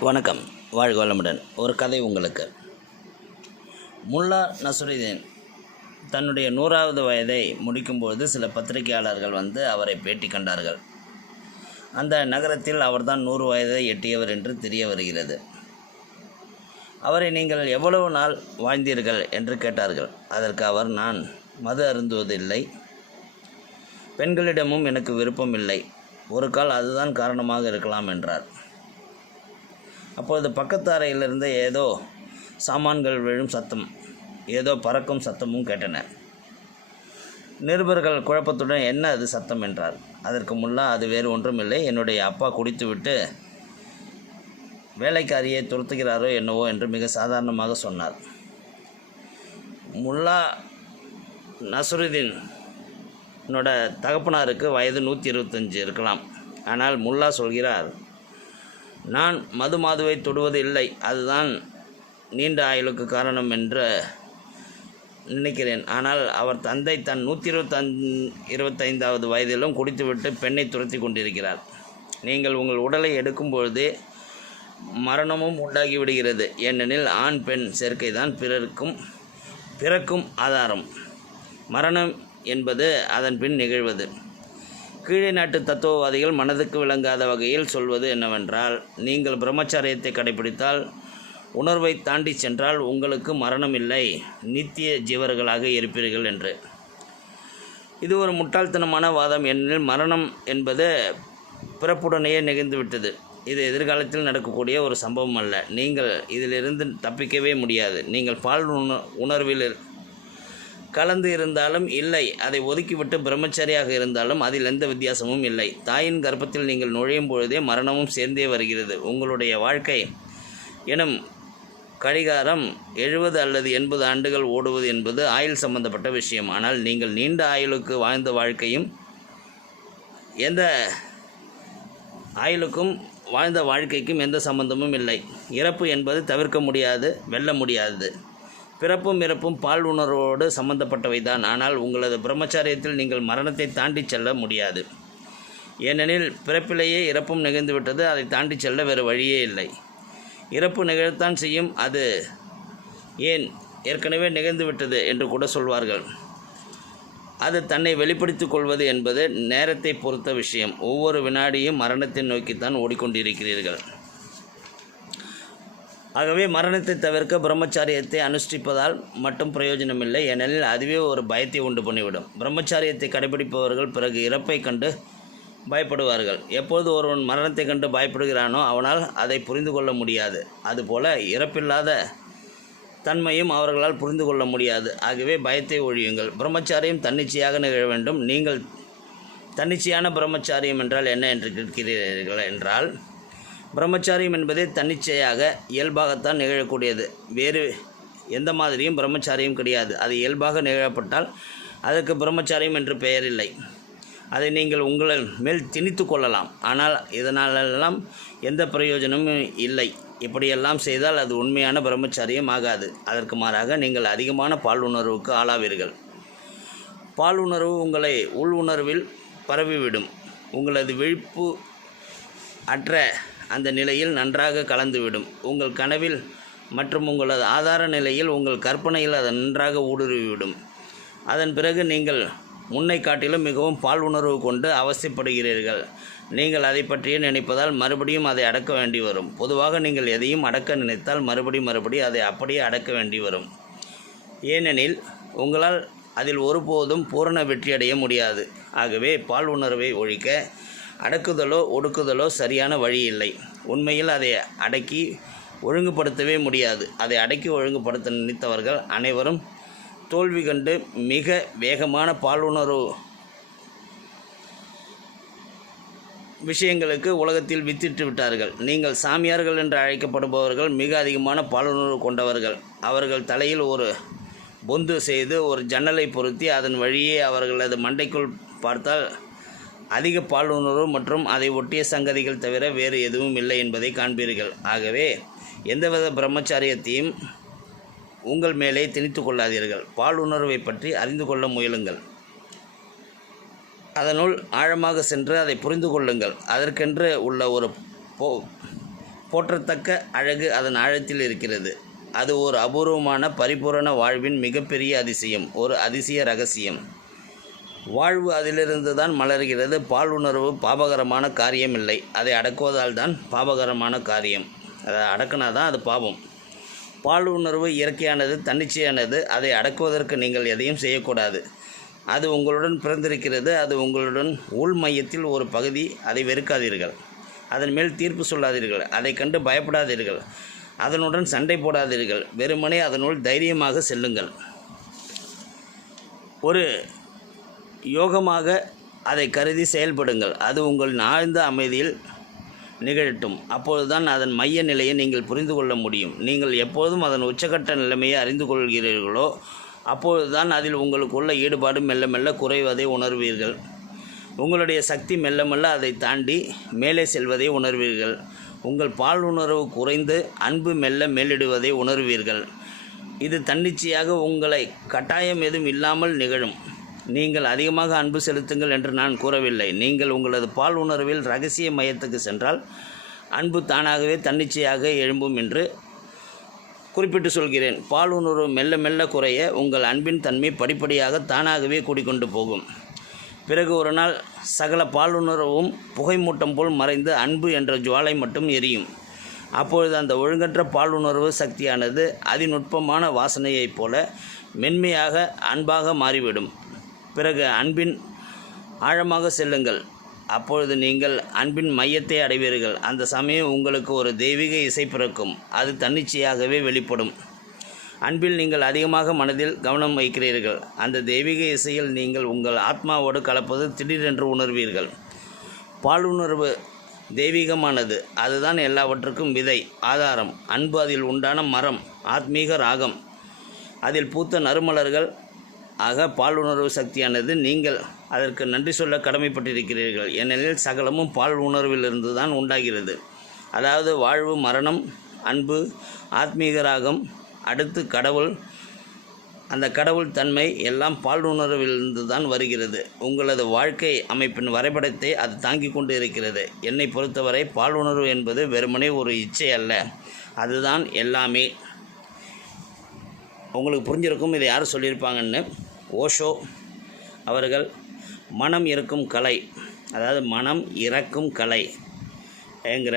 வணக்கம். வாழ்க வளமுடன். ஒரு கதை உங்களுக்கு. முல்லா நசுருதீன் தன்னுடைய நூறாவது வயதை முடிக்கும்போது சில பத்திரிகையாளர்கள் வந்து அவரை பேட்டி கண்டார்கள். அந்த நகரத்தில் அவர்தான் நூறு வயதை எட்டியவர் என்று தெரிய வருகிறது. அவரை நீங்கள் எவ்வளவு நாள் வாழ்ந்தீர்கள் என்று கேட்டார்கள். அதற்கு அவர் நான் மது அருந்துவதில்லை. பெண்களிடமும் எனக்கு விருப்பம் இல்லை. ஒரு கால் அதுதான் காரணமாக இருக்கலாம் என்றார். அப்பொழுது பக்கத்து அறையிலிருந்து ஏதோ சாமான்கள் விழும் சத்தம் ஏதோ பறக்கும் சத்தமும் கேட்டன. நிருபர்கள் குழப்பத்துடன் என்ன அது சத்தம்? என்றார். அதற்கு முல்லா அது வேறு ஒன்றுமில்லை. என்னுடைய அப்பா குடித்துவிட்டு வேலைக்காரியை துரத்துகிறாரோ என்னவோ என்று மிக சாதாரணமாக சொன்னார். முல்லா நசுருதீன் தகப்பனாருக்கு வயது நூற்றி இருபத்தஞ்சு இருக்கலாம். ஆனால் முல்லா சொல்கிறார் நான் மது மாதுவை தொடுவது இல்லை. அதுதான் நீண்ட ஆயுளுக்கு காரணம் என்று நினைக்கிறேன். ஆனால் அவர் தந்தை தன் நூற்றி இருபத்தஞ் இருபத்தைந்தாவது வயதிலும் குடித்துவிட்டு பெண்ணை துரத்தி கொண்டிருக்கிறார். நீங்கள் உங்கள் உடலை எடுக்கும்பொழுதே மரணமும் உண்டாகிவிடுகிறது. ஏனெனில் ஆண் பெண் சேர்க்கை தான் பிறருக்கும் பிறக்கும் ஆதாரம். மரணம் என்பது அதன் பின் நிகழ்வது. கீழே நாட்டு தத்துவவாதிகள் மனதுக்கு விளங்காத வகையில் சொல்வது என்னவென்றால் நீங்கள் பிரம்மச்சாரியத்தை கடைபிடித்தால் உணர்வை தாண்டி சென்றால் உங்களுக்கு மரணம் இல்லை நித்திய ஜீவர்களாக இருப்பீர்கள் என்று. இது ஒரு முட்டாள்தனமான வாதம் ஏனெனில் மரணம் என்பது பிறப்புடனேயே நிகழ்ந்துவிட்டது இது எதிர்காலத்தில் நடக்கக்கூடிய ஒரு சம்பவம் அல்ல. நீங்கள் இதிலிருந்து தப்பிக்கவே முடியாது. நீங்கள் பால் உணர்வில் கலந்து இருந்தாலும் இல்லை. அதை ஒதுக்கிவிட்டு பிரம்மச்சாரியாக இருந்தாலும் அதில் எந்த வித்தியாசமும் இல்லை. தாயின் கர்ப்பத்தில் நீங்கள் நுழையும் பொழுதே மரணமும் சேர்ந்தே வருகிறது. உங்களுடைய வாழ்க்கை எனும் கடிகாரம் எழுபது அல்லது எண்பது ஆண்டுகள் ஓடுவது என்பது ஆயுள் சம்பந்தப்பட்ட விஷயம். ஆனால் நீங்கள் நீண்ட ஆயுளுக்கு வாழ்ந்த வாழ்க்கையும் எந்த ஆயுளுக்கும் வாழ்ந்த வாழ்க்கைக்கும் எந்த சம்பந்தமும் இல்லை. இறப்பு என்பது தவிர்க்க முடியாது வெல்ல முடியாது. பிறப்பும் இறப்பும் பால் உணர்வோடு சம்பந்தப்பட்டவை தான் ஆனால் உங்களது பிரம்மச்சாரியத்தில் நீங்கள் மரணத்தை தாண்டி செல்ல முடியாது. ஏனெனில் பிறப்பிலேயே இறப்பும் நிகழ்ந்துவிட்டது அதை தாண்டி செல்ல வேறு வழியே இல்லை. இறப்பு நிகழத்தான் செய்யும் அது ஏன் ஏற்கனவே நிகழ்ந்துவிட்டது என்று கூட சொல்வார்கள். அது தன்னை வெளிப்படுத்திக் கொள்வது என்பது நேரத்தை பொறுத்த விஷயம். ஒவ்வொரு வினாடியும் மரணத்தை நோக்கித்தான் ஓடிக்கொண்டிருக்கிறீர்கள். ஆகவே மரணத்தை தவிர்க்க பிரம்மச்சாரியத்தை அனுஷ்டிப்பதால் மட்டும் பிரயோஜனமில்லை ஏனெனில் அதுவே ஒரு பயத்தை உண்டு பண்ணிவிடும். பிரம்மச்சாரியத்தை கடைபிடிப்பவர்கள் பிறகு இறப்பை கண்டு பயப்படுவார்கள். எப்போது ஒருவன் மரணத்தை கண்டு பயப்படுகிறானோ அவனால் அதை புரிந்து கொள்ள முடியாது. அதுபோல இறப்பில்லாத தன்மையும் அவர்களால் புரிந்து கொள்ள முடியாது. ஆகவே பயத்தை ஒழியுங்கள். பிரம்மச்சாரியம் தன்னிச்சையாக நிகழ வேண்டும். நீங்கள் தன்னிச்சையான பிரம்மச்சாரியம் என்றால் என்ன என்று கேட்கிறீர்கள் என்றால் பிரம்மச்சாரியம் என்பதே தன்னிச்சையாக இயல்பாகத்தான் நிகழக்கூடியது. வேறு எந்த மாதிரியும் பிரம்மச்சாரியம் கிடையாது. அது இயல்பாக நிகழப்பட்டால் அதற்கு பிரம்மச்சாரியம் என்று பெயர் இல்லை அதை நீங்கள் உங்கள் மேல் திணித்து கொள்ளலாம். ஆனால் இதனாலெல்லாம் எந்த பிரயோஜனமும் இல்லை. இப்படியெல்லாம் செய்தால் அது உண்மையான பிரம்மச்சாரியம் ஆகாது. அதற்கு மாறாக நீங்கள் அதிகமான பால் உணர்வுக்கு ஆளாவீர்கள். பால் உணர்வு உங்களை உள் உணர்வில் பரவிவிடும். உங்களது விழிப்பு அற்ற அந்த நிலையில் நன்றாக கலந்துவிடும். உங்கள் கனவில் மற்றும் உங்களது ஆதார நிலையில் உங்கள் கற்பனையில் அது நன்றாக ஊடுருவிவிடும். அதன் பிறகு நீங்கள் முன்னை காட்டிலும் மிகவும் பால் உணர்வு கொண்டு அவசியப்படுகிறீர்கள். நீங்கள் அதை பற்றியே நினைப்பதால் மறுபடியும் அதை அடக்க வேண்டி வரும். பொதுவாக நீங்கள் எதையும் அடக்க நினைத்தால் மறுபடி மறுபடி அதை அப்படியே அடக்க வேண்டி வரும். ஏனெனில் உங்களால் அதில் ஒருபோதும் பூரண வெற்றியடைய முடியாது. ஆகவே பால் உணர்வை ஒழிக்க அடக்குதலோ ஒடுக்குதலோ சரியான வழி இல்லை. உண்மையில் அதை அடக்கி ஒழுங்குபடுத்தவே முடியாது. அதை அடக்கி ஒழுங்குபடுத்த நினைத்தவர்கள் அனைவரும் தோல்வி கண்டு மிக வேகமான பாலுணர்வு விஷயங்களுக்கு உலகத்தில் வித்திட்டு விட்டார்கள். நீங்கள் சாமியார்கள் என்று அழைக்கப்படுபவர்கள் மிக அதிகமான பாலுணர்வு கொண்டவர்கள். அவர்கள் தலையில் ஒரு பொந்து செய்து ஒரு ஜன்னலை பொருத்தி அதன் வழியே அவர்களது மண்டைக்குள் பார்த்தால் அதிக பால் உணர்வு மற்றும் அதை ஒட்டிய சங்கதிகள் தவிர வேறு எதுவும் இல்லை என்பதை காண்பீர்கள். ஆகவே எந்தவித பிரம்மச்சாரியத்தையும் உங்கள் மேலே திணித்து கொள்ளாதீர்கள். பால் உணர்வை பற்றி அறிந்து கொள்ள முயலுங்கள். அதனுள் ஆழமாக சென்று அதை புரிந்து கொள்ளுங்கள். அதற்கென்று உள்ள ஒரு போ போற்றத்தக்க அழகு அதன் ஆழத்தில் இருக்கிறது. அது ஒரு அபூர்வமான பரிபூரண வாழ்வின் மிகப்பெரிய அதிசயம் ஒரு அதிசய ரகசியம். வாழ்வு அதிலிருந்து தான் மலர்கிறது. பால் உணர்வு பாபகரமான காரியம் இல்லை அதை அடக்குவதால் தான் பாபகரமான காரியம். அதை அடக்குனா தான் அது பாவம். பால் உணர்வு இயற்கையானது தன்னிச்சையானது. அதை அடக்குவதற்கு நீங்கள் எதையும் செய்யக்கூடாது. அது உங்களுடன் பிறந்திருக்கிறது. அது உங்களுடன் உள் மையத்தில் ஒரு பகுதி அதை வெறுக்காதீர்கள். அதன் மேல் தீர்ப்பு சொல்லாதீர்கள். அதை கண்டு பயப்படாதீர்கள். அதனுடன் சண்டை போடாதீர்கள். வெறுமனே அதனுள் தைரியமாக செல்லுங்கள். ஒரு யோகமாக அதை கருதி செயல்படுங்கள். அது உங்கள் ஆழ்ந்த அமைதியில் நிகழட்டும். அப்பொழுதுதான் அதன் மைய நிலையை நீங்கள் புரிந்து கொள்ள முடியும். நீங்கள் எப்போதும் அதன் உச்சகட்ட நிலைமையை அறிந்து கொள்கிறீர்களோ அப்பொழுதுதான் அதில் உங்களுக்குள்ள ஈடுபாடு மெல்ல மெல்ல குறைவதை உணர்வீர்கள். உங்களுடைய சக்தி மெல்ல மெல்ல அதை தாண்டி மேலே செல்வதை உணர்வீர்கள். உங்கள் பால் உணர்வு குறைந்து அன்பு மெல்ல மேலிடுவதை உணர்வீர்கள். இது தன்னிச்சையாக உங்களை கட்டாயம் எதுவும் இல்லாமல் நிகழும். நீங்கள் அதிகமாக அன்பு செலுத்துங்கள் என்று நான் கூறவில்லை. நீங்கள் உங்களது பால் உணர்வில் ரகசிய மையத்துக்கு சென்றால் அன்பு தானாகவே தன்னிச்சையாக எழும்பும் என்று குறிப்பிட்டு சொல்கிறேன். பால் உணர்வு மெல்ல மெல்ல குறைய உங்கள் அன்பின் தன்மை படிப்படியாக தானாகவே கூடிக்கொண்டு போகும். பிறகு ஒரு நாள் சகல பாலுணர்வும் புகைமூட்டம் போல் மறைந்து அன்பு என்ற ஜுவாலை மட்டும் எரியும். அப்பொழுது அந்த ஒழுங்கற்ற பாலுணர்வு சக்தியானது அதிநுட்பமான வாசனையைப் போல மென்மையாக அன்பாக மாறிவிடும். பிறகு அன்பின் ஆழமாக செல்லுங்கள். அப்பொழுது நீங்கள் அன்பின் மையத்தை அடைவீர்கள். அந்த சமயம் உங்களுக்கு ஒரு தெய்வீக இசை பிறக்கும். அது தன்னிச்சையாகவே வெளிப்படும். அன்பில் நீங்கள் அதிகமாக மனதில் கவனம் வைக்கிறீர்கள். அந்த தெய்வீக இசையில் நீங்கள் உங்கள் ஆத்மாவோடு கலப்பது திடீரென்று உணர்வீர்கள். பாலுணர்வு தெய்வீகமானது. அதுதான் எல்லாவற்றுக்கும் விதை ஆதாரம். அன்பு அதில் உண்டான மரம் ஆத்மீக ராகம். அதில் பூத்த நறுமலர்கள் ஆக பாலுணர்வு சக்தியானது நீங்கள் அதற்கு நன்றி சொல்ல கடமைப்பட்டிருக்கிறீர்கள். ஏனெனில் சகலமும் பால் உணர்விலிருந்து தான் உண்டாகிறது. அதாவது வாழ்வு மரணம் அன்பு ஆத்மீக ராகம் அடுத்து கடவுள். அந்த கடவுள் தன்மை எல்லாம் பால் உணர்விலிருந்து தான் வருகிறது. உங்களது வாழ்க்கை அமைப்பின் வரைபடத்தை அது தாங்கிக் கொண்டு இருக்கிறது என்னை பொறுத்தவரை பால் உணர்வு என்பது வெறுமனே ஒரு இச்சை அல்ல. அதுதான் எல்லாமே. உங்களுக்கு புரிஞ்சிருக்கும் இதை யார் சொல்லியிருப்பாங்கன்னு ஓஷோ அவர்கள் மனம் இருக்கும் கலை அதாவது மனம் இறக்கும் கலை என்கிற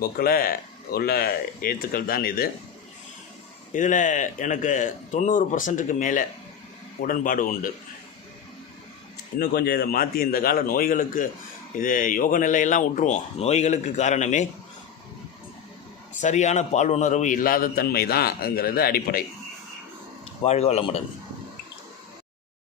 புக்கில் உள்ள எழுத்துக்கள் தான் இது. இதில் எனக்கு தொண்ணூறு பர்சன்ட்டுக்கு மேலே உடன்பாடு உண்டு. இன்னும் கொஞ்சம் இதை மாற்றி இந்த கால நோய்களுக்கு இது யோக நிலையெல்லாம் விட்டுருவோம். நோய்களுக்கு காரணமே சரியான பாலுணர்வு இல்லாத தன்மை தான்ங்கிறது அடிப்படை. வாழ்க வளமுடன்.